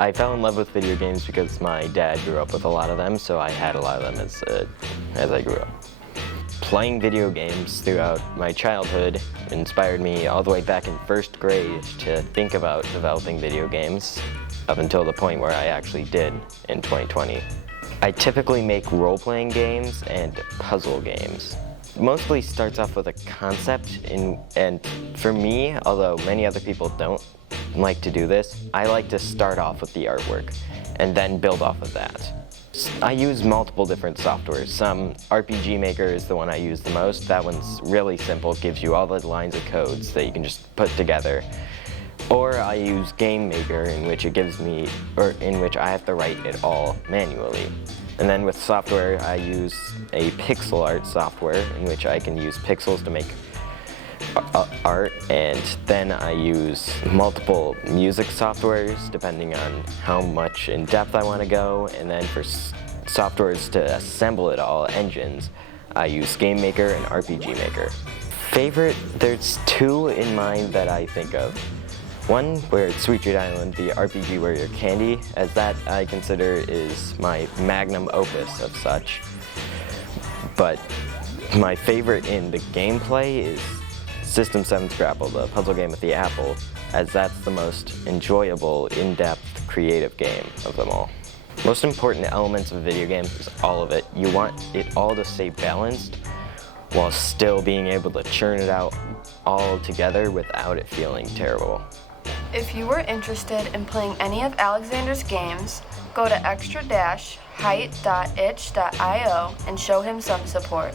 I fell in love with video games because my dad grew up with a lot of them, so I had a lot of them as I grew up. Playing video games throughout my childhood inspired me all the way back in first grade to think about developing video games up until the point where I actually did in 2020. I typically make role-playing games and puzzle games. Mostly starts off with a concept, and for me, although many other people don't like to do this, I like to start off with the artwork and then build off of that. I use multiple different softwares. Some RPG Maker is the one I use the most. That one's really simple, gives you all the lines of codes that you can just put together. Or I use Game Maker, in which I have to write it all manually. And then with software, I use a pixel art software in which I can use pixels to make art, and then I use multiple music softwares depending on how much in depth I want to go, and then for softwares to assemble it all, engines, I use Game Maker and RPG Maker. Favorite, there's two in mind that I think of. One where it's Sweet Treat Island, the RPG where you're candy, as that I consider is my magnum opus of such. But my favorite in the gameplay is System 7's Grapple, the puzzle game with the apple, as that's the most enjoyable, in-depth, creative game of them all. Most important elements of a video game is all of it. You want it all to stay balanced while still being able to churn it out all together without it feeling terrible. If you were interested in playing any of Alexander's games, go to extra-height.itch.io and show him some support.